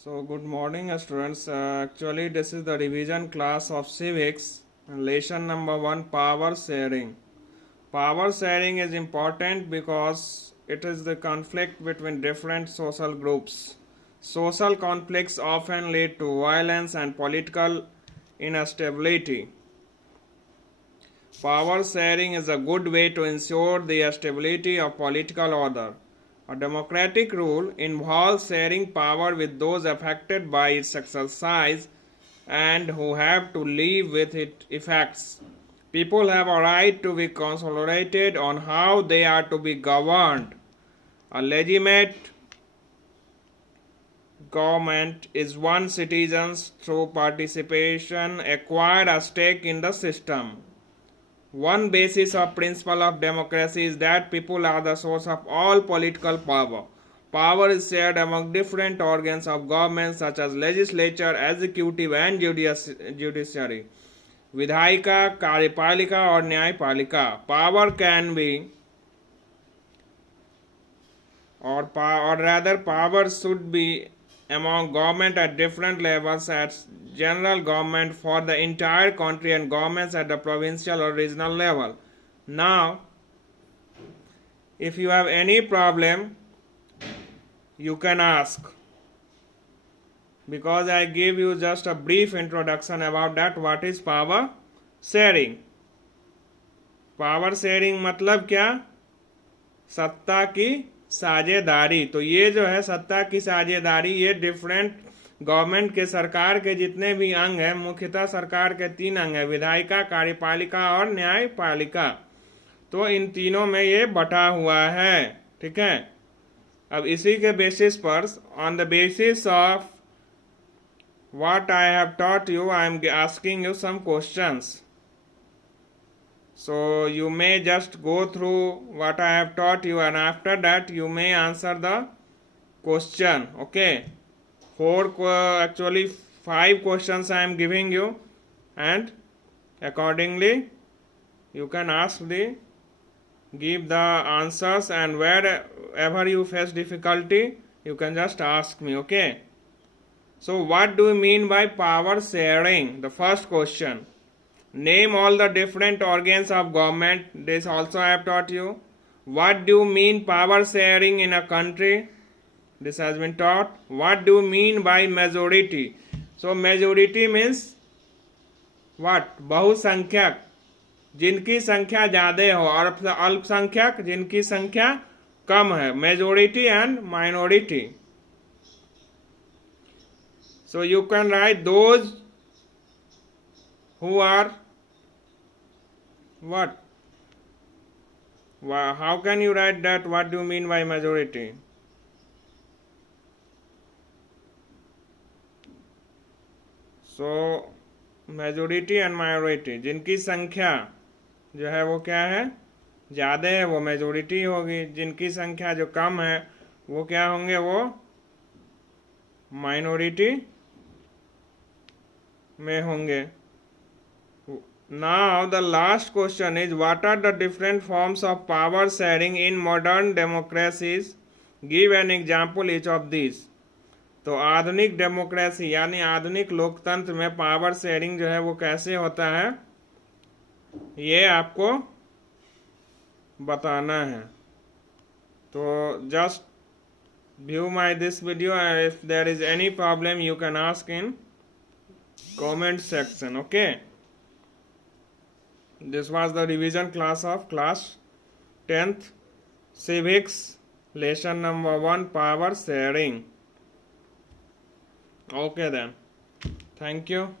So good morning students. Actually this is the revision class of civics, lesson number 1, power sharing. Power sharing is important because it is the conflict between different social groups. Social conflicts often lead to violence and political instability. Power sharing is a good way to ensure the stability of political order. A democratic rule involves sharing power with those affected by its exercise and who have to live with its effects. People have a right to be consolidated on how they are to be governed. A legitimate government is one citizens through participation acquire a stake in the system. One basis of principle of democracy is that people are the source of all political power. Power is shared among different organs of government such as legislature, executive and judiciary. विधायिका, कार्यपालिका और न्यायपालिका. Power can be or rather power should be among government at different levels at general government for the entire country and governments at the provincial or regional level. Now, if you have any problem, you can ask. Because I gave you just a brief introduction about that, what is power sharing. Power sharing मतलब क्या? सत्ता की साझेदारी. तो ये जो है सत्ता की साझेदारी, ये डिफरेंट गवर्नमेंट के, सरकार के जितने भी अंग हैं, मुख्यतः सरकार के 3 अंग हैं, विधायिका, कार्यपालिका और न्यायपालिका. तो इन तीनों में ये बटा हुआ है. ठीक है. अब इसी के बेसिस पर, on the basis of what I have taught you, I am asking you some questions. So you may just go through what I have taught you and after that you may answer the question. Okay. Actually 5 questions I am giving you and accordingly you can give the answers, and wherever you face difficulty you can just ask me. Okay. So what do you mean by power sharing? The first question. Name all the different organs of government. This also I have taught you. What do you mean power sharing in a country? This has been taught. What do you mean by majority? So majority means what? बहुसंख्यक, जिनकी संख्या ज़्यादा हो, और अल्पसंख्यक जिनकी संख्या कम है. Majority and minority. So you can write those who are what? How can you write that? What do you mean by majority? So majority and minority, जिनकी संख्या जो है वो क्या है? ज़्यादा है, वो मेजोरिटी होगी. जिनकी संख्या जो कम है वो क्या होंगे? वो माइनॉरिटी में होंगे. Now the last question is, what are the different forms of power sharing in modern democracies? Give an example each of these. तो आधुनिक डेमोक्रेसी यानी आधुनिक लोकतंत्र में पावर शेयरिंग जो है वो कैसे होता है, ये आपको बताना है. तो just view this video, and if there is any problem you can ask in comment section. Okay. This was the revision class of class 10th civics, lesson number 1, power sharing. Okay then. Thank you.